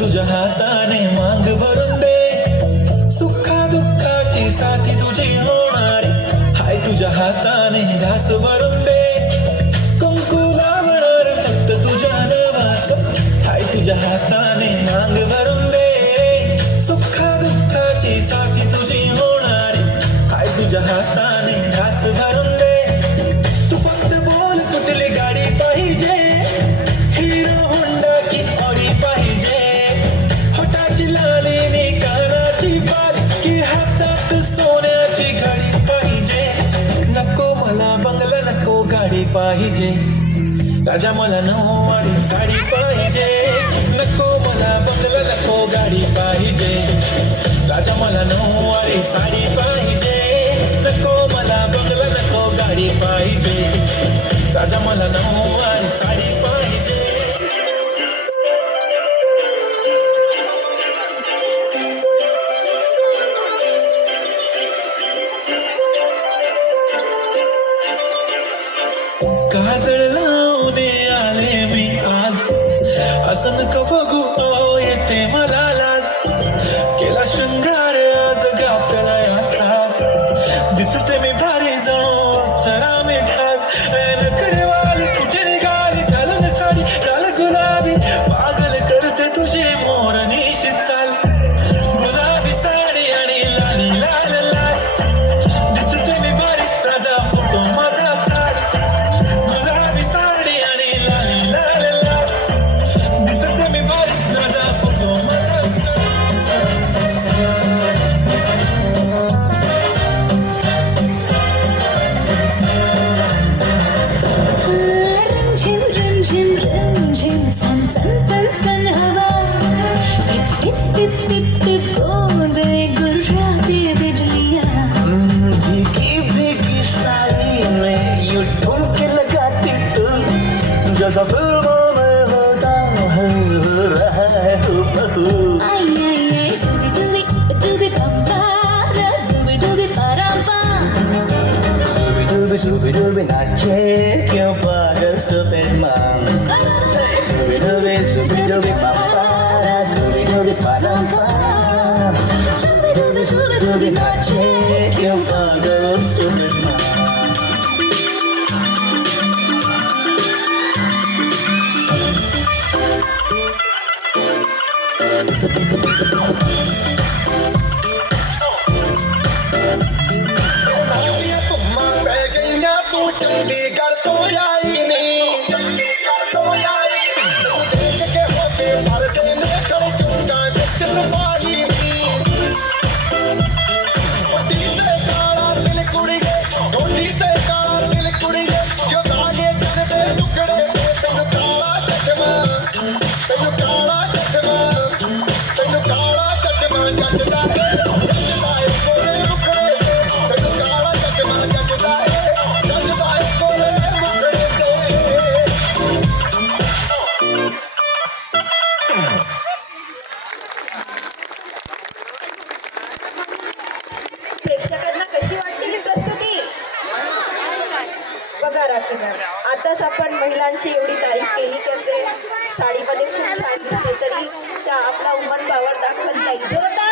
तुझ्या हाताने मांग भरून दे, सुखा दुःखाची साथी तुझी होणार हाय तुझ्या हाताने घास भरून दे, कुंकू लावणार फक्त तुझ्या नावाचं हाय तुझ्या हाताने मांग भरून दे, सुखा दुःखाची साथी तुझी होणार हाय तुझ्या हाताने घास भरून दे, तू फक्त बोल कुठली गाडी पाहिजे, हिरो होंडा की ऑडी पाहिजे, लालीने कानाची बारकी हातात सोन्याची घडी पाहिजे, नको मला बंगला नको गाडी पाहिजे, राजा मला नऊवारी साडी पाहिजे, नको मला बंगला नको गाडी पाहिजे, राजा मला नऊवारी साडी पाहिजे, नको मला बंगला नको गाडी पाहिजे, राजा मला नऊवारी साडी पाहिजे. काजळ लावणे आले मी आज, असं नका बघू येते मला लाज, केला शृंगार आज घातला असाच, दिसते मी भारी जाऊन जरा मी खास, नखरे वाली कुठे निघाली घालून साडी लाल गुलाबी, पागल करते तुझी मोरनीशी चाल, गुलाबी साडी आणि लाली लाल लाल, दिसते मी भारी राजा फोटो माझा जैसा फिल्मों में होता है नाचे क्यों पागल stupid mom, Scooby-Dooby Papa, Scooby-Dooby Padampa, Scooby-Dooby नाचे क्यों पागल stupid mom. चंडीगढ़ तो आई नहीं, चंडीगढ़ तो आई नहीं, देख के होते पर्दे में कर चुका चल पाई नहीं, ढोली से काला दिल कुड़ी गए, ढोली से काला दिल कुड़ी गए, जो धागे चलते टुकड़े तेन काला चश्मा, तेन काला चश्मा, तेन काला चश्मा जचदा है, जचदा है कोरे रुखड़े, तेन काला चश्मा जचदा है, जचदा है कोरे रुखड़े ते. प्रेक्षकांना कशी वाटते ही प्रस्तुती? बघा राखी मॅम, आताच आपण महिलांची एवढी तारीफ केली की ते साडीमध्ये खूप छान दिसते, तरी त्या आपला उमन पावर दाखवत नाही. जोरदार